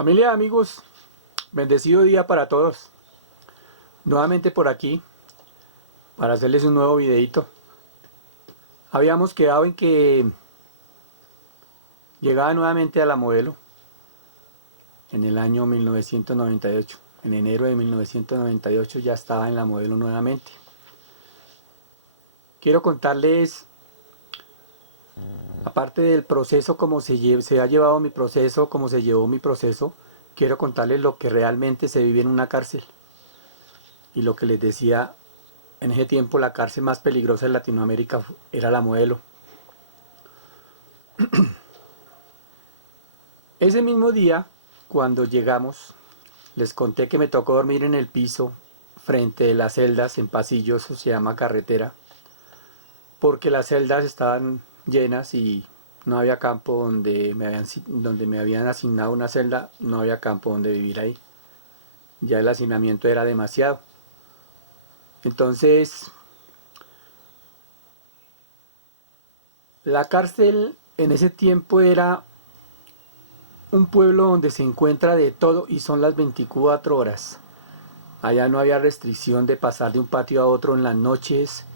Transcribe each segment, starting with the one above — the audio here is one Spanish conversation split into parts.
Familia, amigos, bendecido día para todos. Nuevamente por aquí para hacerles un nuevo videito. Habíamos quedado en que llegaba nuevamente a la modelo en el año 1998. En enero de 1998 ya estaba en la modelo nuevamente. Quiero contarles, aparte del proceso, cómo se ha llevado mi proceso, cómo se llevó mi proceso, quiero contarles lo que realmente se vive en una cárcel. Y lo que les decía, en ese tiempo la cárcel más peligrosa de Latinoamérica era la modelo. Ese mismo día, cuando llegamos, les conté que me tocó dormir en el piso, frente a las celdas, en pasillos, eso se llama carretera, porque las celdas estaban llenas y no había campo donde me habían asignado una celda, no había campo donde vivir ahí. Ya el hacinamiento era demasiado. Entonces, la cárcel en ese tiempo era un pueblo donde se encuentra de todo y son las 24 horas. Allá no había restricción de pasar de un patio a otro en las noches.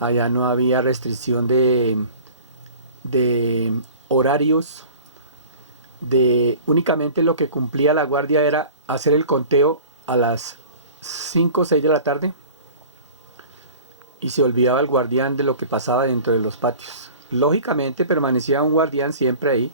Allá no había restricción de horarios. Únicamente lo que cumplía la guardia era hacer el conteo a las 5 o 6 de la tarde. Y se olvidaba el guardián de lo que pasaba dentro de los patios. Lógicamente permanecía un guardián siempre ahí,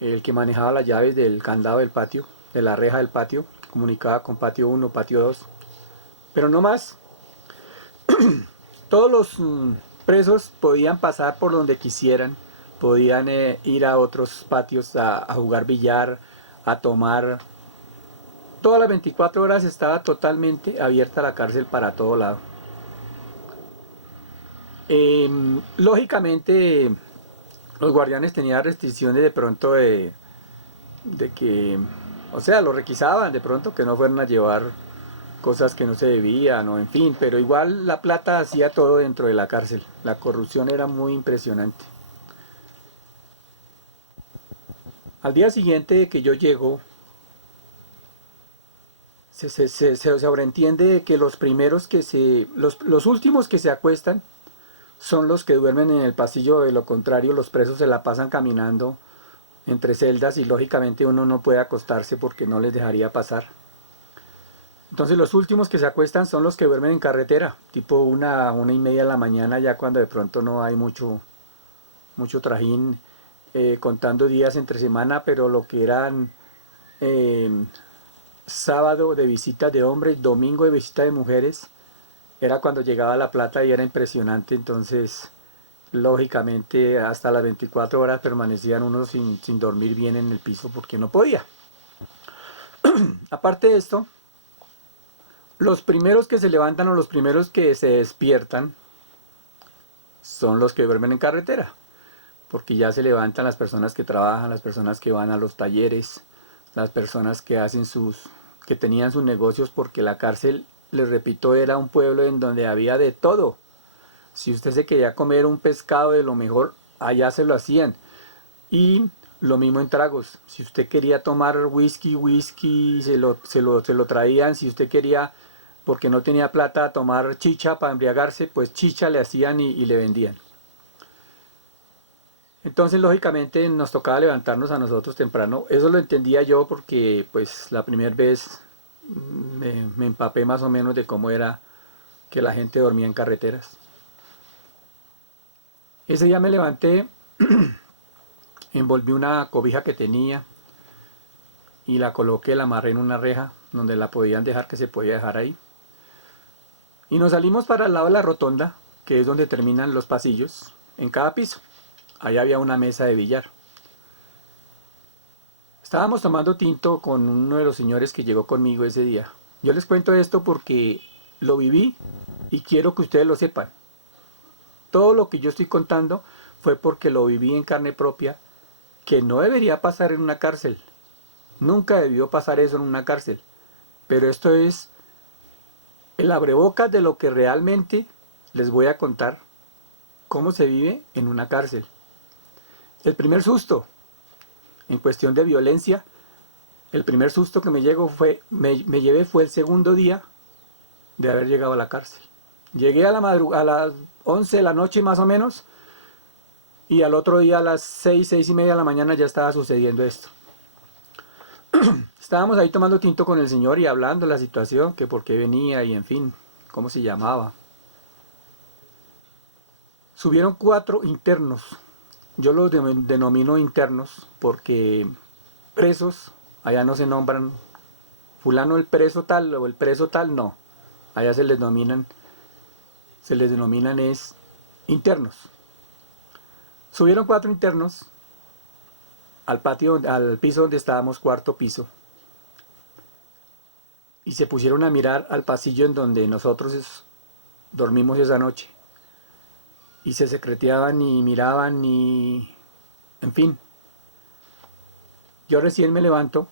el que manejaba las llaves del candado del patio, de la reja del patio, que comunicaba con patio 1, patio 2. Pero no más. Todos los presos podían pasar por donde quisieran, podían ir a otros patios a jugar billar, a tomar. Todas las 24 horas estaba totalmente abierta la cárcel para todo lado. Lógicamente los guardianes tenían restricciones de pronto de que, o sea, lo requisaban de pronto que no fueran a llevar cosas que no se debían, o en fin, pero igual la plata hacía todo dentro de la cárcel. La corrupción era muy impresionante. Al día siguiente que yo llego, se sobreentiende que los primeros los últimos que se acuestan son los que duermen en el pasillo. De lo contrario, los presos se la pasan caminando entre celdas y lógicamente uno no puede acostarse porque no les dejaría pasar. Entonces los últimos que se acuestan son los que duermen en carretera, tipo una y media de la mañana, ya cuando de pronto no hay mucho trajín, contando días entre semana, pero lo que eran eh, sábado de visitas de hombres, domingo de visita de mujeres, era cuando llegaba la plata y era impresionante. Entonces lógicamente hasta las 24 horas permanecían unos sin dormir bien en el piso porque no podía. Aparte de esto, los primeros que se levantan o los primeros que se despiertan son los que duermen en carretera, porque ya se levantan las personas que trabajan, las personas que van a los talleres, las personas que que tenían sus negocios, porque la cárcel, les repito, era un pueblo en donde había de todo. Si usted se quería comer un pescado de lo mejor, allá se lo hacían. Y lo mismo en tragos. Si usted quería tomar whisky, se lo traían. Si usted quería, porque no tenía plata, tomar chicha para embriagarse, pues chicha le hacían y le vendían. Entonces, lógicamente, nos tocaba levantarnos a nosotros temprano. Eso lo entendía yo porque, pues, la primera vez me empapé más o menos de cómo era que la gente dormía en carreteras. Ese día me levanté, envolví una cobija que tenía y la coloqué, la amarré en una reja donde la podían dejar, que se podía dejar ahí. Y nos salimos para el lado de la rotonda, que es donde terminan los pasillos, en cada piso. Ahí había una mesa de billar. Estábamos tomando tinto con uno de los señores que llegó conmigo ese día. Yo les cuento esto porque lo viví y quiero que ustedes lo sepan. Todo lo que yo estoy contando fue porque lo viví en carne propia, que no debería pasar en una cárcel. Nunca debió pasar eso en una cárcel. Pero esto es el abrebocas de lo que realmente les voy a contar, cómo se vive en una cárcel. El primer susto en cuestión de violencia El primer susto que me llevé fue el segundo día de haber llegado a la cárcel. Llegué a las 11 de la noche más o menos, y al otro día a las 6, 6:30 de la mañana ya estaba sucediendo esto. Estábamos ahí tomando tinto con el señor y hablando de la situación, que por qué venía y en fin, cómo se llamaba. Subieron 4 internos. Yo los denomino internos porque presos, allá no se nombran fulano el preso tal o el preso tal, no. Allá se les denominan es internos. Subieron 4 internos al patio, al piso donde estábamos, cuarto piso, y se pusieron a mirar al pasillo en donde nosotros dormimos esa noche. Y se secreteaban y miraban y... en fin. Yo recién me levanto,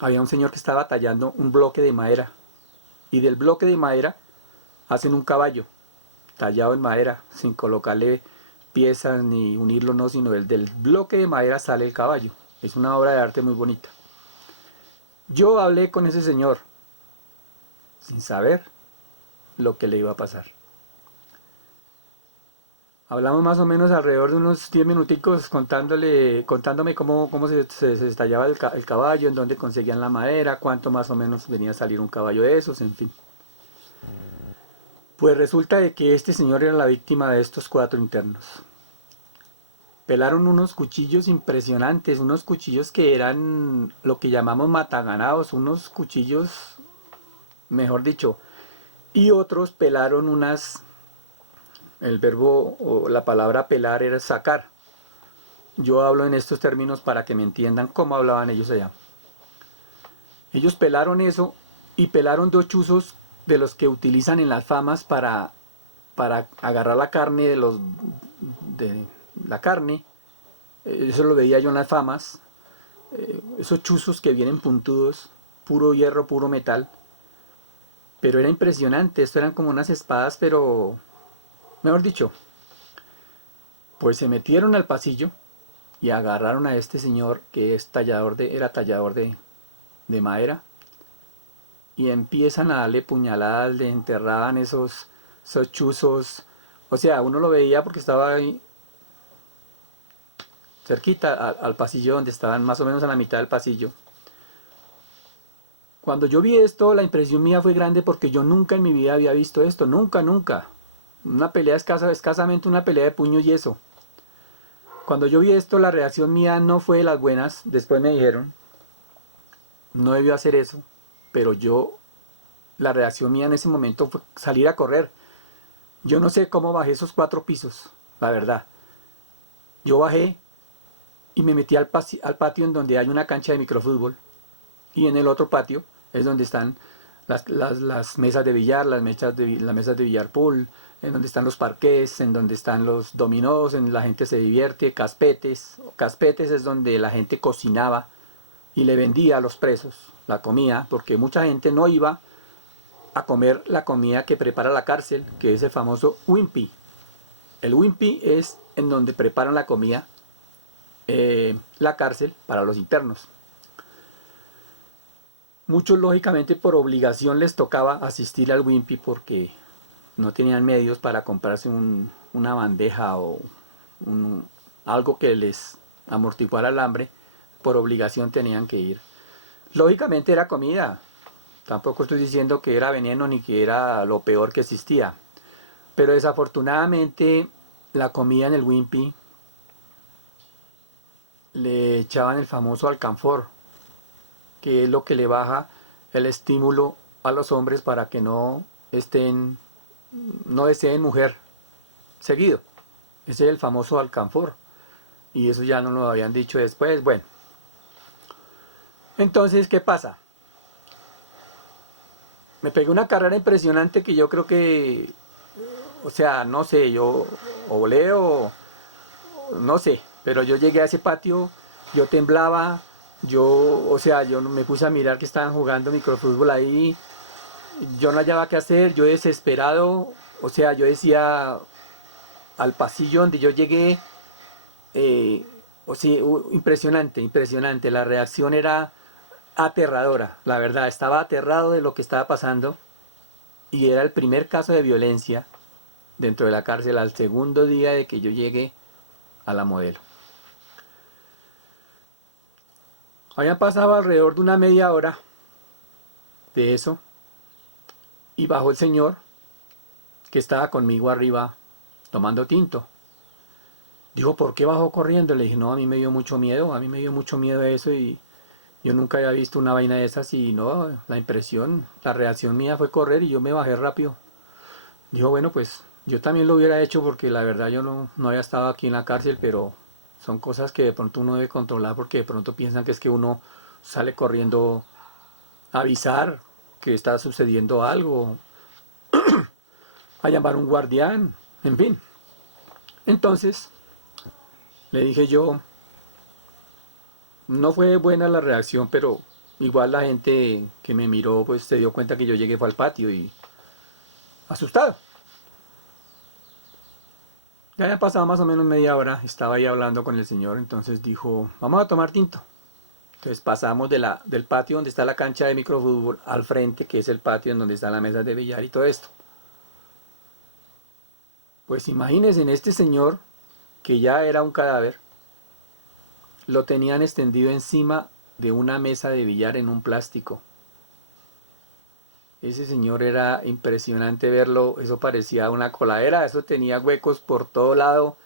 había un señor que estaba tallando un bloque de madera. Y del bloque de madera hacen un caballo, tallado en madera, sin colocarle piezas ni unirlo, no, sino del bloque de madera sale el caballo. Es una obra de arte muy bonita. Yo hablé con ese señor, sin saber lo que le iba a pasar. Hablamos más o menos alrededor de unos 10 minuticos contándome cómo se estallaba el caballo, en dónde conseguían la madera, cuánto más o menos venía a salir un caballo de esos, en fin. Pues resulta de que este señor era la víctima de estos 4 internos. Pelaron unos cuchillos impresionantes, unos cuchillos que eran lo que llamamos mataganados, unos cuchillos, mejor dicho, y otros pelaron el verbo o la palabra pelar era sacar. Yo hablo en estos términos para que me entiendan cómo hablaban ellos allá. Ellos pelaron eso y pelaron 2 chuzos de los que utilizan en las famas para agarrar la carne de la carne. Eso lo veía yo en las famas. Esos chuzos que vienen puntudos, puro hierro, puro metal. Pero era impresionante, esto eran como unas espadas, pero... mejor dicho, pues se metieron al pasillo y agarraron a este señor que era tallador de madera, y empiezan a darle puñaladas, le enterraban esos chuzos. O sea, uno lo veía porque estaba ahí cerquita al pasillo, donde estaban más o menos a la mitad del pasillo. Cuando yo vi esto, la impresión mía fue grande porque yo nunca en mi vida había visto esto, nunca, nunca. Una pelea escasamente una pelea de puño y eso. Cuando yo vi esto, la reacción mía no fue de las buenas. Después me dijeron, no debió hacer eso, pero la reacción mía en ese momento fue salir a correr. Yo no sé cómo bajé esos 4 pisos, la verdad. Yo bajé y me metí al patio en donde hay una cancha de microfútbol, y en el otro patio es donde están las mesas de billar, las mesas de billar pool, en donde están los parqués, en donde están los dominós, en la gente se divierte, caspetes. Caspetes es donde la gente cocinaba y le vendía a los presos la comida, porque mucha gente no iba a comer la comida que prepara la cárcel, que es el famoso Wimpy. El Wimpy es en donde preparan la comida, la cárcel, para los internos. Muchos lógicamente por obligación les tocaba asistir al Wimpy porque no tenían medios para comprarse una bandeja o algo que les amortiguara el hambre. Por obligación tenían que ir. Lógicamente era comida. Tampoco estoy diciendo que era veneno ni que era lo peor que existía. Pero desafortunadamente la comida en el Wimpy le echaban el famoso alcanfor, que es lo que le baja el estímulo a los hombres para que no deseen mujer seguido. Ese es el famoso alcanfor, y eso ya no lo habían dicho después. Bueno, entonces, ¿qué pasa? Me pegué una carrera impresionante que yo creo que, o sea, no sé, yo o volé o no sé, pero yo llegué a ese patio, yo temblaba, yo me puse a mirar que estaban jugando microfútbol ahí, yo no hallaba qué hacer, yo desesperado, o sea, yo decía, al pasillo donde yo llegué, sí, impresionante, impresionante. La reacción era aterradora, la verdad. Estaba aterrado de lo que estaba pasando y era el primer caso de violencia dentro de la cárcel al segundo día de que yo llegué a la Modelo. Habían pasado alrededor de una media hora de eso y bajó el señor que estaba conmigo arriba tomando tinto. Dijo, ¿por qué bajó corriendo? Le dije, no, a mí me dio mucho miedo, a mí me dio mucho miedo eso y yo nunca había visto una vaina de esas y no, la impresión, la reacción mía fue correr y yo me bajé rápido. Dijo, bueno, pues yo también lo hubiera hecho porque la verdad yo no había estado aquí en la cárcel, pero son cosas que de pronto uno debe controlar porque de pronto piensan que es que uno sale corriendo a avisar que está sucediendo algo, a llamar a un guardián, en fin. Entonces, le dije yo, no fue buena la reacción, pero igual la gente que me miró pues se dio cuenta que yo llegué fue al patio y asustado. Ya había pasado más o menos media hora, estaba ahí hablando con el señor, entonces dijo, vamos a tomar tinto. Entonces pasamos del patio donde está la cancha de microfútbol al frente, que es el patio en donde está la mesa de billar y todo esto. Pues imagínense, en este señor, que ya era un cadáver, lo tenían extendido encima de una mesa de billar en un plástico. Ese señor era impresionante verlo, eso parecía una coladera, eso tenía huecos por todo lado.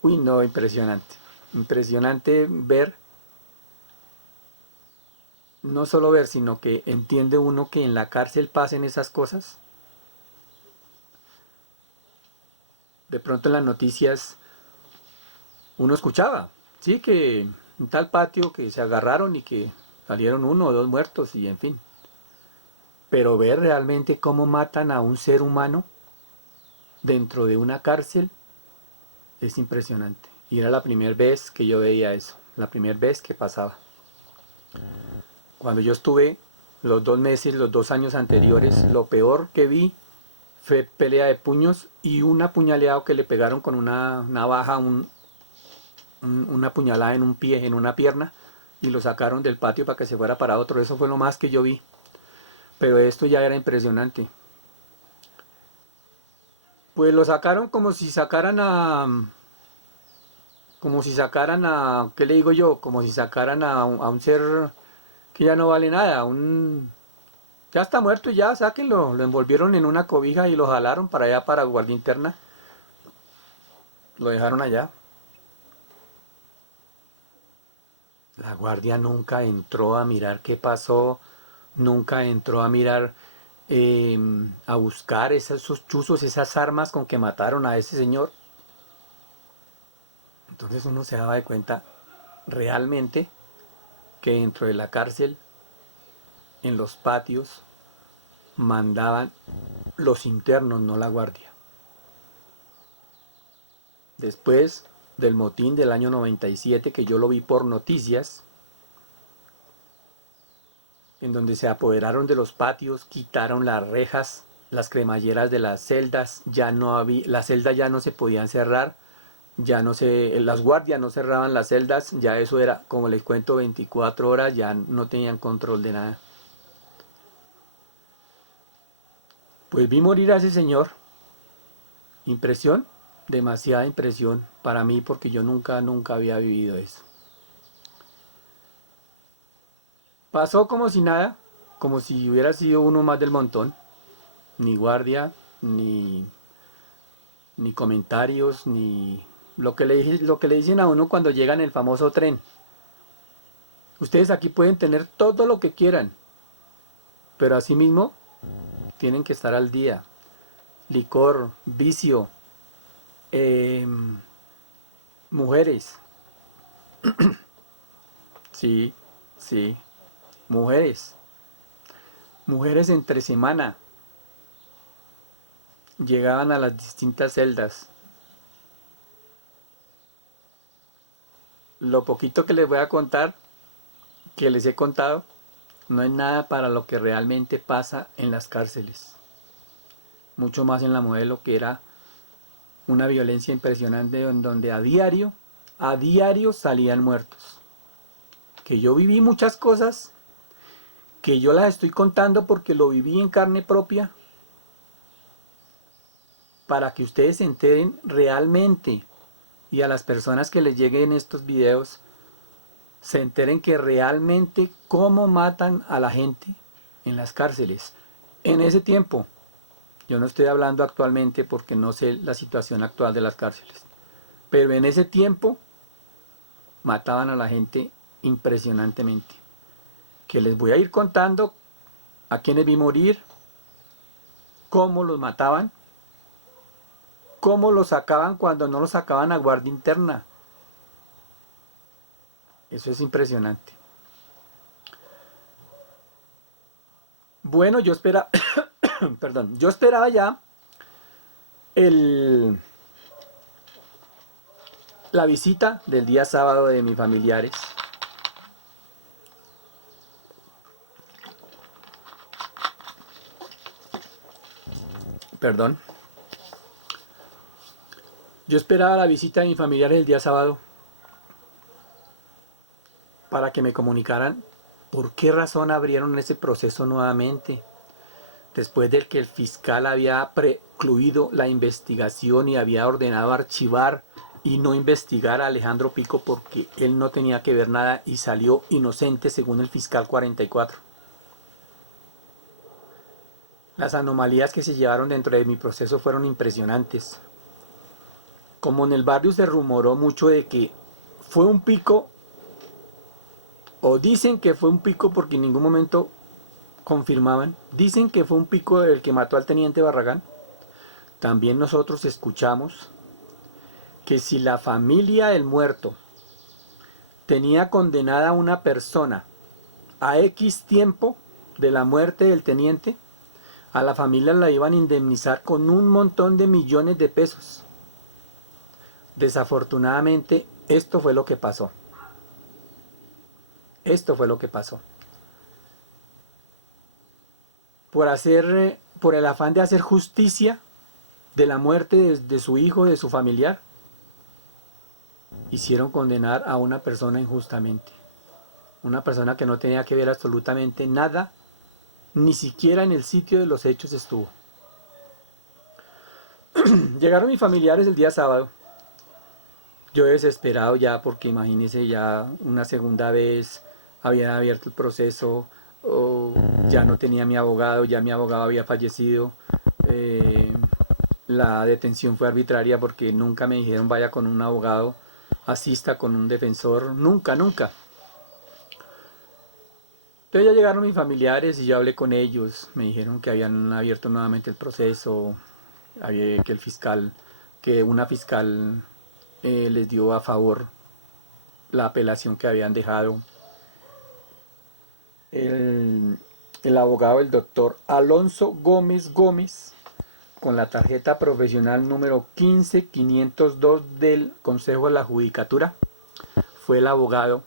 Uy, no, impresionante. Impresionante ver, no solo ver, sino que entiende uno que en la cárcel pasen esas cosas. De pronto en las noticias uno escuchaba, sí, que en tal patio que se agarraron y que salieron uno o dos muertos y en fin. Pero ver realmente cómo matan a un ser humano dentro de una cárcel es impresionante. Y era la primera vez que yo veía eso, la primera vez que pasaba. Cuando yo estuve los 2 meses, los 2 años anteriores, lo peor que vi fue pelea de puños y un apuñaleado que le pegaron con una navaja, una puñalada en un pie, en una pierna, y lo sacaron del patio para que se fuera para otro. Eso fue lo más que yo vi. Pero esto ya era impresionante. Pues lo sacaron como si sacaran a, ¿qué le digo yo? Como si sacaran a un ser que ya no vale nada, ya está muerto y ya, sáquenlo. Lo envolvieron en una cobija y lo jalaron para allá, para guardia interna. Lo dejaron allá. La guardia nunca entró a mirar qué pasó, nunca entró a mirar, a buscar esos chuzos, esas armas con que mataron a ese señor. Entonces uno se daba de cuenta realmente que dentro de la cárcel, en los patios, mandaban los internos, no la guardia. Después del motín del año 97, que yo lo vi por noticias, en donde se apoderaron de los patios, quitaron las rejas, las cremalleras de las celdas, ya no había, las celdas ya no se podían cerrar, ya no se, las guardias no cerraban las celdas, ya eso era, como les cuento, 24 horas, ya no tenían control de nada. Pues vi morir a ese señor. Impresión, demasiada impresión para mí porque yo nunca había vivido eso. Pasó como si nada, como si hubiera sido uno más del montón. Ni guardia, ni comentarios, ni lo que le dicen a uno cuando llega en el famoso tren. Ustedes aquí pueden tener todo lo que quieran, pero asimismo tienen que estar al día. Licor, vicio, eh, mujeres, sí, sí, mujeres, mujeres entre semana llegaban a las distintas celdas. Lo poquito que les voy a contar, que les he contado, no es nada para lo que realmente pasa en las cárceles. Mucho más en la Modelo, que era una violencia impresionante en donde a diario a diario salían muertos. Que yo viví muchas cosas, que yo las estoy contando porque lo viví en carne propia, para que ustedes se enteren realmente, y a las personas que les lleguen estos videos se enteren que realmente cómo matan a la gente en las cárceles. En ese tiempo, yo no estoy hablando actualmente porque no sé la situación actual de las cárceles, pero en ese tiempo mataban a la gente impresionantemente. Que les voy a ir contando a quienes vi morir, cómo los mataban, cómo los sacaban cuando no los sacaban a guardia interna. Eso es impresionante. Bueno, yo esperaba, perdón, yo esperaba ya el, la visita del día sábado de mis familiares. Perdón. Yo esperaba la visita de mis familiares el día sábado para que me comunicaran por qué razón abrieron ese proceso nuevamente, después del que el fiscal había precluido la investigación y había ordenado archivar y no investigar a Alejandro Pico porque él no tenía que ver nada y salió inocente según el fiscal 44. Las anomalías que se llevaron dentro de mi proceso fueron impresionantes. Como en el barrio se rumoró mucho de que fue un pico, o dicen que fue un pico porque en ningún momento confirmaban, dicen que fue un pico el que mató al teniente Barragán. También nosotros escuchamos que si la familia del muerto tenía condenada a una persona a X tiempo de la muerte del teniente, a la familia la iban a indemnizar con un montón de millones de pesos. Desafortunadamente, esto fue lo que pasó. Esto fue lo que pasó. Por el afán de hacer justicia de la muerte de su hijo, de su familiar, hicieron condenar a una persona injustamente. Una persona que no tenía que ver absolutamente nada, ni siquiera en el sitio de los hechos estuvo. Llegaron mis familiares el día sábado. Yo desesperado ya porque imagínense ya una segunda vez habían abierto el proceso, o ya no tenía mi abogado, ya mi abogado había fallecido. La detención fue arbitraria porque nunca me dijeron vaya con un abogado, asista con un defensor, nunca, nunca. Entonces ya llegaron mis familiares y yo hablé con ellos, me dijeron que habían abierto nuevamente el proceso, que el fiscal, que una fiscal les dio a favor la apelación que habían dejado. El abogado, el doctor Alonso Gómez Gómez, con la tarjeta profesional número 15502 del Consejo de la Judicatura, fue el abogado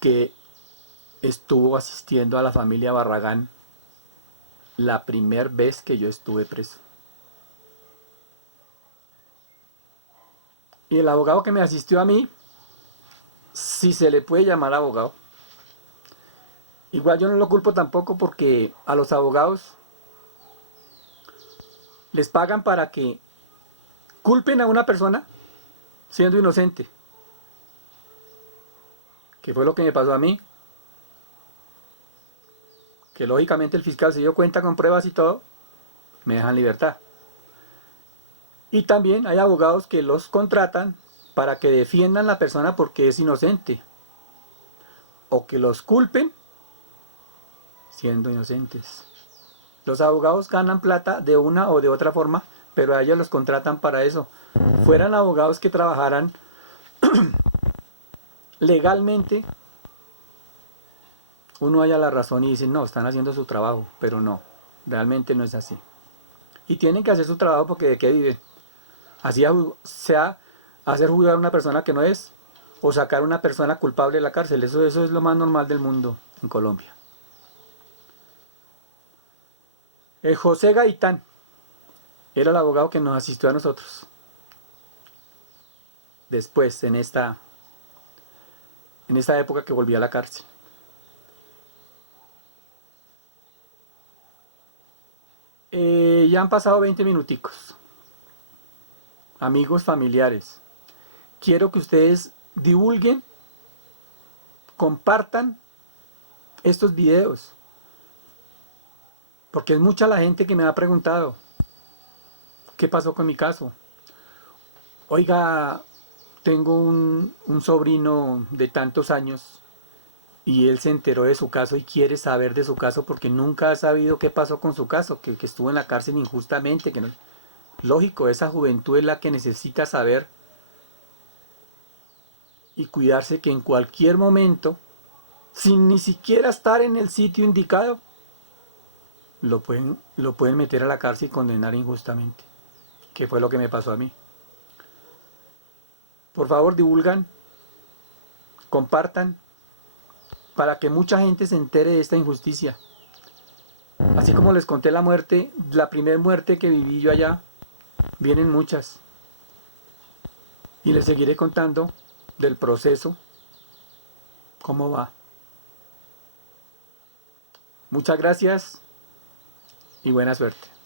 que estuvo asistiendo a la familia Barragán la primera vez que yo estuve preso. Y el abogado que me asistió a mí, si se le puede llamar abogado, igual yo no lo culpo tampoco porque a los abogados les pagan para que culpen a una persona siendo inocente. Que fue lo que me pasó a mí. Que lógicamente el fiscal se dio cuenta con pruebas y todo, me dejan libertad. Y también hay abogados que los contratan para que defiendan a la persona porque es inocente. O que los culpen siendo inocentes. Los abogados ganan plata de una o de otra forma, pero a ellos los contratan para eso. Fueran abogados que trabajaran legalmente, uno haya la razón y dice, no, están haciendo su trabajo, pero no, realmente no es así. Y tienen que hacer su trabajo porque de qué viven. Así sea hacer juzgar a una persona que no es, o sacar a una persona culpable de la cárcel. Eso es lo más normal del mundo en Colombia. José Gaitán era el abogado que nos asistió a nosotros. después, en esta época que volví a la cárcel. Ya han pasado 20 minuticos. Amigos, familiares, quiero que ustedes divulguen, compartan estos videos, porque es mucha la gente que me ha preguntado qué pasó con mi caso. Oiga, tengo un sobrino de tantos años y él se enteró de su caso y quiere saber de su caso porque nunca ha sabido qué pasó con su caso, que estuvo en la cárcel injustamente, que no. Lógico, esa juventud es la que necesita saber y cuidarse que en cualquier momento, sin ni siquiera estar en el sitio indicado, lo pueden meter a la cárcel y condenar injustamente, que fue lo que me pasó a mí. Por favor, divulgan, compartan, para que mucha gente se entere de esta injusticia. Así como les conté la primera muerte que viví yo allá, vienen muchas. Y les seguiré contando del proceso, cómo va. Muchas gracias y buena suerte.